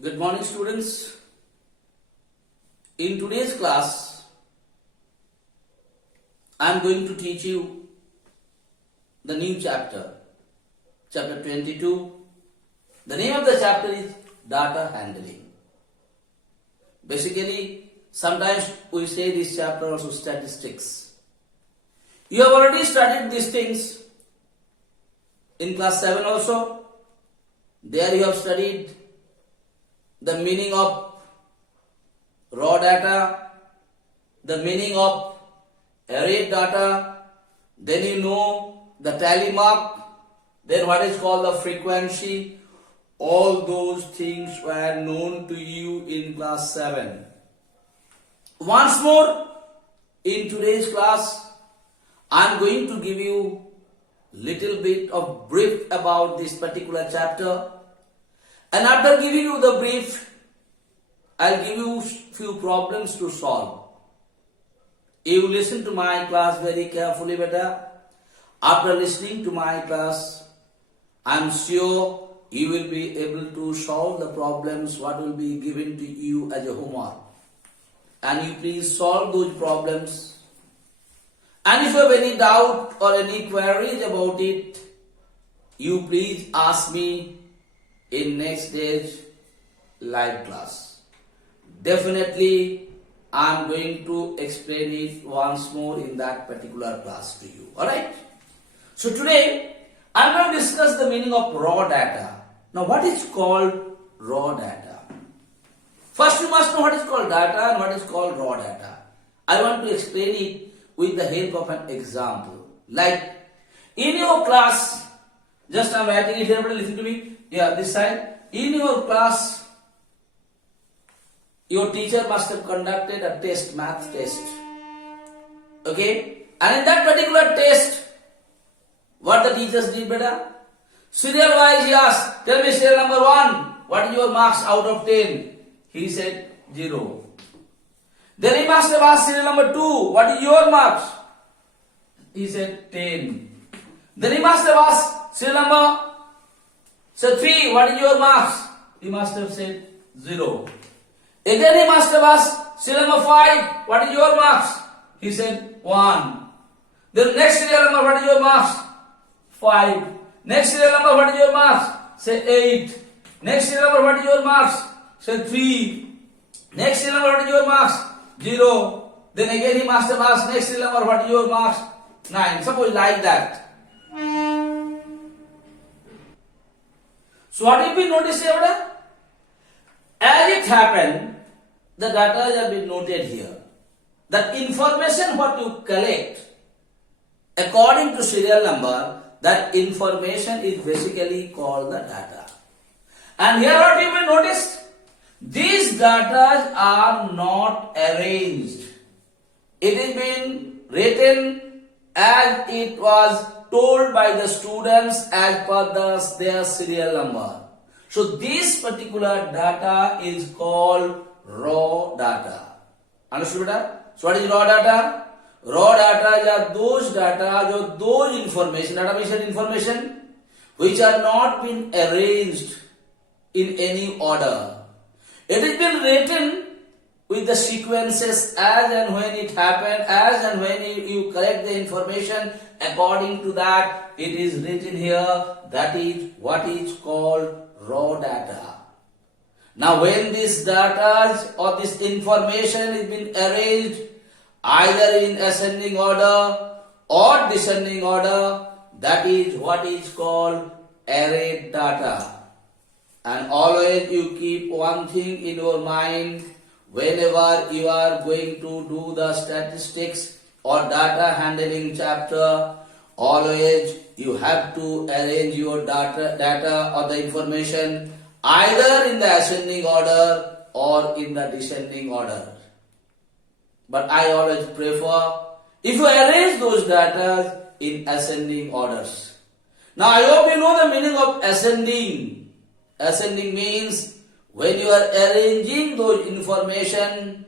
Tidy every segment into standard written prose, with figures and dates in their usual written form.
Good morning, students. In today's class, I am going to teach you the new chapter, chapter 22. The name of the chapter is Data Handling. Basically, sometimes we say this chapter also statistics. You have already studied these things in class 7 also. There you have studied the meaning of raw data, the meaning of array data, then you know the tally mark, then what is called the frequency. All those things were known to you in class 7. Once more, in today's class, I am going to give you little bit of brief about this particular chapter. And after giving you the brief, I'll give you few problems to solve. You listen to my class very carefully, beta. After listening to my class, I'm sure you will be able to solve the problems what will be given to you as a homework. And you please solve those problems. And if you have any doubt or any queries about it, you please ask me in next day's live class. Definitely, I am going to explain it once more in that particular class to you. Alright? So today, I am going to discuss the meaning of raw data. Now, what is called raw data? First, you must know what is called data and what is called raw data. I want to explain it with the help of an example. Like, in your class, just I am writing it here, but listen to me. Yeah, this side. In your class, your teacher must have conducted a test, math test. Okay? And in that particular test, what the teachers did, beta? Serial wise, he asked, tell me serial number 1, what is your marks out of 10? He said 0. Then he must have asked serial number 2, what is your marks? He said 10. Then he must have asked serial number 3, what is your marks? He must have said 0. Again he must have asked serial number 5, what is your marks? He said 1. Then next serial number, what is your marks? 5. Next serial number, what is your marks? Say 8. Next serial number, what is your marks? Say 3. Next serial number, what is your marks? 0. Then again he must have asked next serial number, what is your marks? 9. Suppose like that. So what have been noticed here? As it happened, the data have been noted here. That information what you collect according to serial number, that information is basically called the data. And here what you will notice, these data are not arranged. It is been written as it was told by the students as per their serial number. So this particular data is called raw data. Understood, beta? So what is raw data? Raw data are those data, those information, data means information which are not been arranged in any order. It has been written with the sequences as and when it happened, as and when you collect the information, according to that it is written here. That is what is called raw data. Now when this data or this information is been arranged either in ascending order or descending order, that is what is called array data. And always you keep one thing in your mind whenever you are going to do the statistics or data handling chapter. Always you have to arrange your data or the information either in the ascending order or in the descending order. But I always prefer if you arrange those data in ascending orders. Now I hope you know the meaning of ascending. Ascending means when you are arranging those information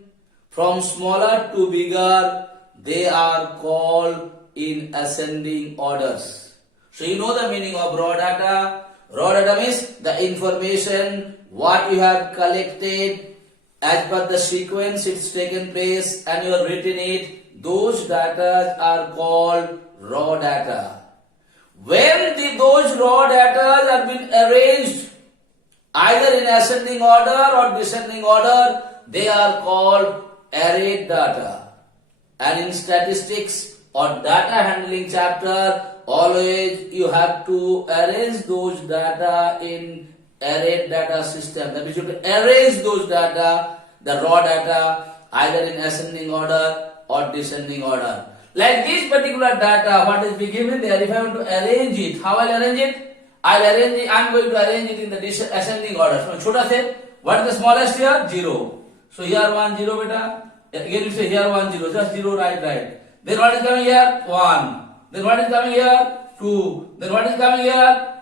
from smaller to bigger, they are called in ascending orders. So you know the meaning of raw data. Raw data means the information what you have collected as per the sequence it's taken place and you have written it. Those data are called raw data. When those raw data are been arranged either in ascending order or descending order, they are called arrayed data. And in statistics or data handling chapter, always you have to arrange those data in arrayed data system. That means you have to arrange those data, the raw data, either in ascending order or descending order. Like this particular data, what is being given there, if I want to arrange it, how I'll arrange it? I am going to arrange it in the ascending order. So, chota se, what is the smallest here? 0. So, here 1, 0 beta. Again, you say here 1, 0. Just 0, right. Then what is coming here? 1. Then what is coming here? 2. Then what is coming here?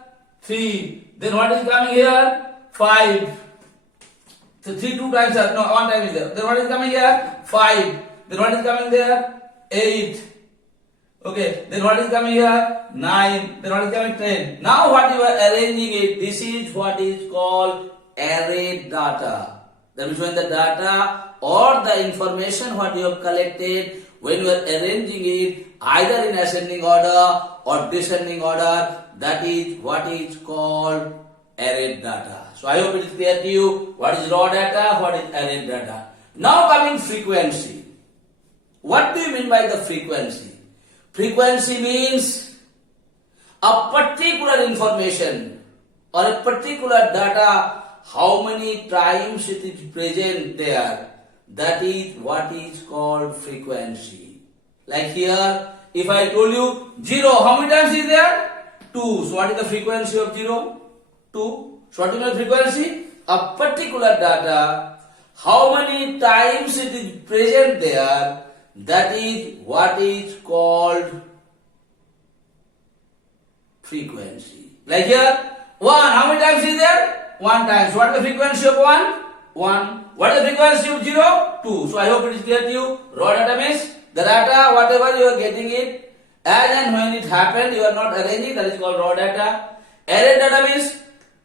3. Then what is coming here? 5. So, 3 2 times, no, 1 time is there. Then what is coming here? 5. Then what is coming there? 8. Okay, then what is coming here? 9. Then what is coming? 10. Now what you are arranging it, this is what is called arrayed data. That means when the data or the information what you have collected, when you are arranging it either in ascending order or descending order, that is what is called arrayed data. So I hope it is clear to you what is raw data, what is arrayed data. Now coming frequency. What do you mean by the frequency? Frequency means a particular information or a particular data, how many times it is present there. That is what is called frequency. Like here, if I told you 0, how many times is there? 2. So what is the frequency of 0? 2. So what is the frequency? A particular data, how many times it is present there. That is what is called frequency. Like here, 1, how many times is there? 1 time. So what is the frequency of 1? 1. What is the frequency of 0? 2. So I hope it is clear to you. Raw data means the data, whatever you are getting it, as and when it happened, you are not arranging, that is called raw data. Arrayed data means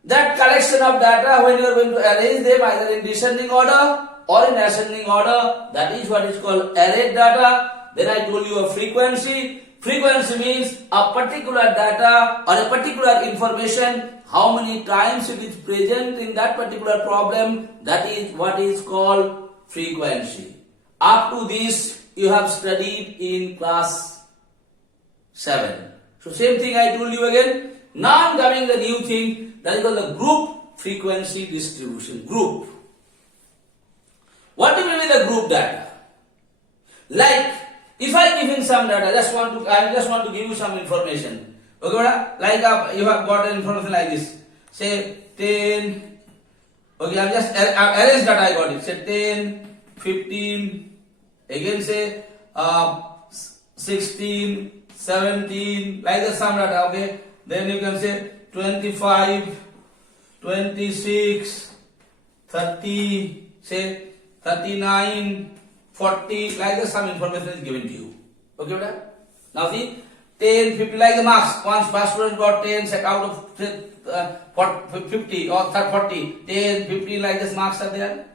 that collection of data when you are going to arrange them either in descending order or in ascending order, that is what is called arrayed data. Then I told you a frequency. Frequency means a particular data or a particular information, how many times it is present in that particular problem, that is what is called frequency. Up to this you have studied in class 7. So same thing I told you again. Now I am coming the new thing, that is called the group frequency distribution. Group. What do you mean with the group data? Like, if I give in some data, I just want to give you some information. Okay, like you have got an information like this. Say 10. Okay, I'm just arrange data. I got it. Say 10, 15. Again say 16, 17. Like the some data. Okay. Then you can say 25, 26, 30. Say 39, 40, like that some information is given to you. Okay, brother? Now see, 10, 50, like the marks. Once first student got 10, set out of 50 or 40, 10, 15, like this marks are there.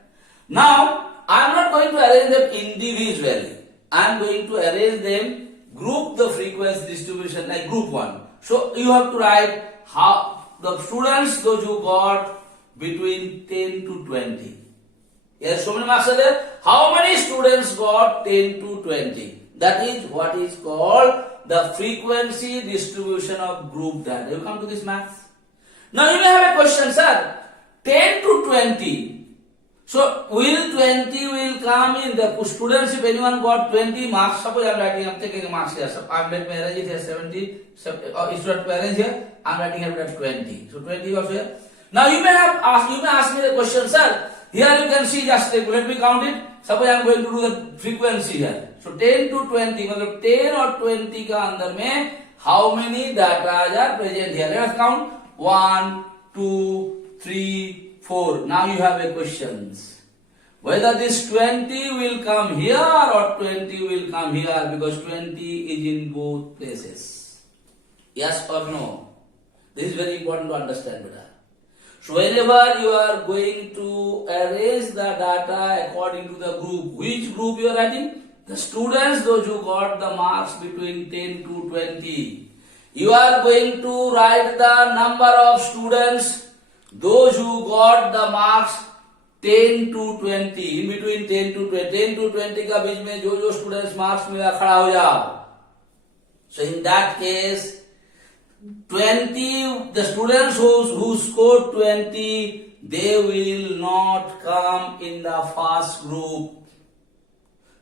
Now, I am not going to arrange them individually. I am going to arrange them, group the frequency distribution like group 1. So, you have to write how the students, those who got between 10 to 20. Yes, so many marks are there. How many students got 10 to 20? That is what is called the frequency distribution of group data. You come to this maths. Now you may have a question, sir. 10 to 20. So will 20 will come in the students, if anyone got 20 marks, suppose I am taking marks here. So I am let me arrange it here 70. Or student to arrange here, I am writing here 20. So 20 also here. Now you may ask me the question, sir. Here you can see, just let me count it. Suppose I am going to do the frequency here. So 10 to 20, मतलब 10 और 20 का अंदर में how many data are present here? Let us count 1, 2, 3, 4. Now you have a questions. Whether this 20 will come here or 20 will come here, because 20 is in both places. Yes or no? This is very important to understand, beta. So whenever you are going to arrange the data according to the group, which group you are writing? The students, those who got the marks between 10 to 20. You are going to write the number of students, those who got the marks 10 to 20. In between 10 to 20. 10 to 20 का बीच में जो students marks मिला खड़ा हो जाओ. So in that case, 20, the students who scored 20, they will not come in the first group.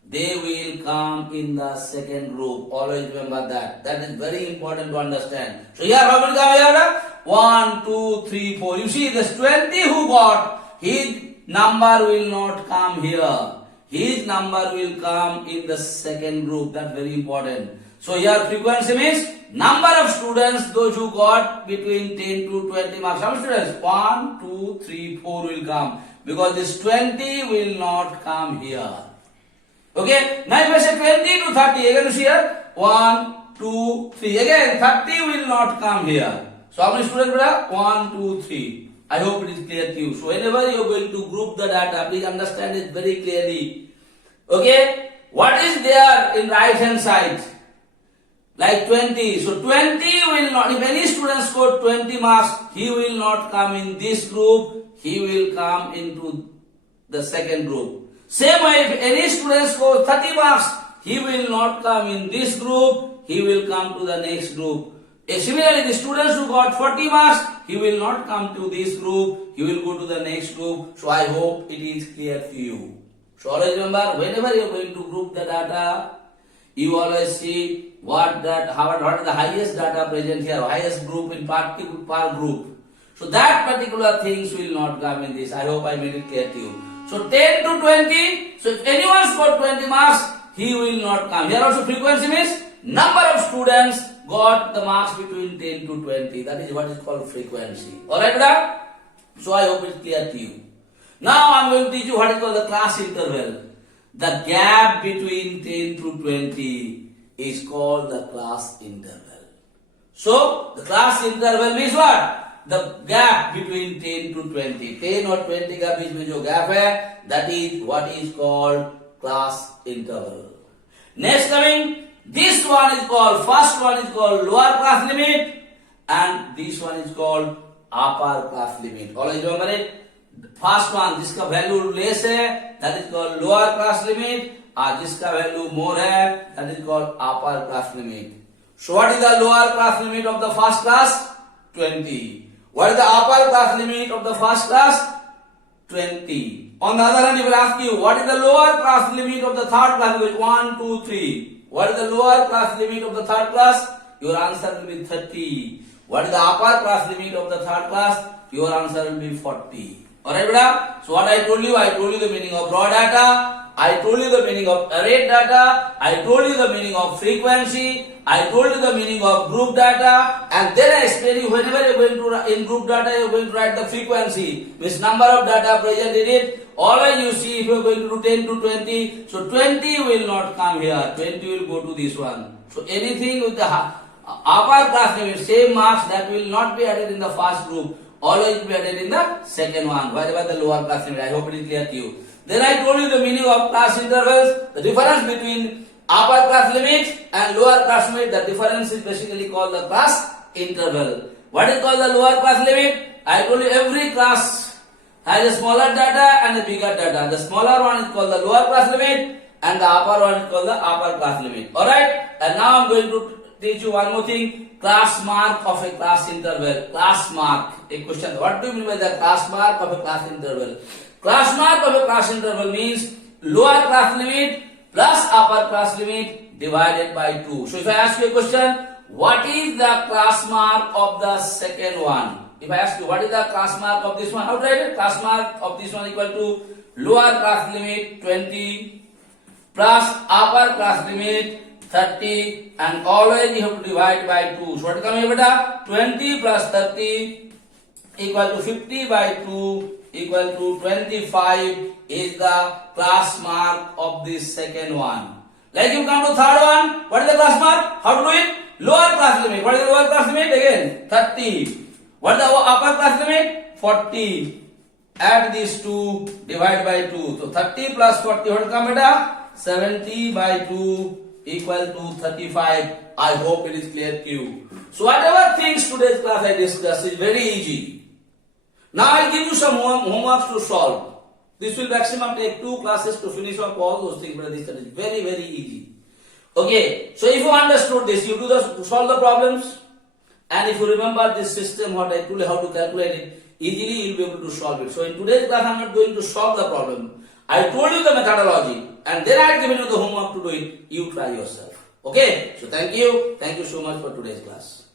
They will come in the second group. Always remember that. That is very important to understand. So here, how many come here? 1, 2, 3, 4. You see, this 20 who got, his number will not come here. His number will come in the second group. That's very important. So here frequency means number of students, those who got between 10 to 20 marks. How many students? 1, 2, 3, 4 will come. Because this 20 will not come here. Okay? Now if I say 20 to 30, again you see here? 1, 2, 3. Again 30 will not come here. So how many students will have? 1, 2, 3. I hope it is clear to you. So whenever you are going to group the data, please understand it very clearly. Okay? What is there in right hand side? Like 20. So 20 will not, if any student scored 20 marks, he will not come in this group, he will come into the second group. Same way, if any student scores 30 marks, he will not come in this group, he will come to the next group. Similarly, the students who got 40 marks, he will not come to this group, he will go to the next group. So I hope it is clear to you. So always remember, whenever you are going to group the data, you always see what is the highest data present here, highest group in per group. So that particular things will not come in this. I hope I made it clear to you. So 10 to 20. So if anyone scored 20 marks, he will not come. Here also frequency means number of students got the marks between 10 to 20. That is what is called frequency. Alright, brother? So I hope it's clear to you. Now I am going to teach you what is called the class interval. The gap between 10 to 20 is called the class interval. So, the class interval means what? The gap between 10 to 20. 10 or 20 का बीच में जो gap है, that is what is called class interval. Next coming, this one is called, first one is called lower class limit and this one is called upper class limit. Always remember it. First one, जिसका value less है, that is called lower class limit, और जिसका value more है, that is called upper class limit. So what is the lower class limit of the first class? 20. What is the upper class limit of the first class? 20. On the other hand, he will ask you, what is the lower class limit of the third class? Which 1, 2, 3. What is the lower class limit of the third class? Your answer will be 30. What is the upper class limit of the third class? Your answer will be 40. Alright, beta? So what I told you the meaning of raw data, I told you the meaning of array data, I told you the meaning of frequency, I told you the meaning of group data, and then I explained you whenever you are going to, in group data, you are going to write the frequency, which number of data present in it. Always you see if you are going to do 10 to 20, so 20 will not come here, 20 will go to this one. So anything with the upper class limit, same marks, that will not be added in the first group. Always be added in the second one, whatever the lower class limit. I hope it is clear to you. Then I told you the meaning of class intervals, the difference between upper class limit and lower class limit. The difference is basically called the class interval. What is called the lower class limit? I told you every class has a smaller data and a bigger data. The smaller one is called the lower class limit and the upper one is called the upper class limit. Alright? And now I am going to teach you one more thing. Class mark of a class interval. Class mark. A question. What do you mean by the class mark of a class interval? Class mark of a class interval means lower class limit plus upper class limit divided by 2. So if I ask you a question, what is the class mark of the second one? If I ask you what is the class mark of this one, how to write it? Class mark of this one equal to lower class limit 20 plus upper class limit 30, and always you have to divide by 2. So what is coming here, beta? 20 plus 30 equal to 50 by 2 equal to 25 is the class mark of this second one. Like you come to third one, what is the class mark? How to do it? lower class limit. What is the lower class limit? Again, 30. What is the upper class limit? 40. Add these two, divide by 2. So 30 plus 40, what will come beta? 70 by 2 equal to 35. I hope it is clear to you. So whatever things today's class I discussed is very easy. Now I'll give you some homeworks to solve. This will maximum take 2 classes to finish up all those things, but this is very, very easy. Okay, so if you understood this, you solve the problems, and if you remember this system, what I told you how to calculate it, easily you will be able to solve it. So in today's class, I am not going to solve the problem. I told you the methodology, and then I had given you the homework to do it. You try yourself. Okay, so thank you so much for today's class.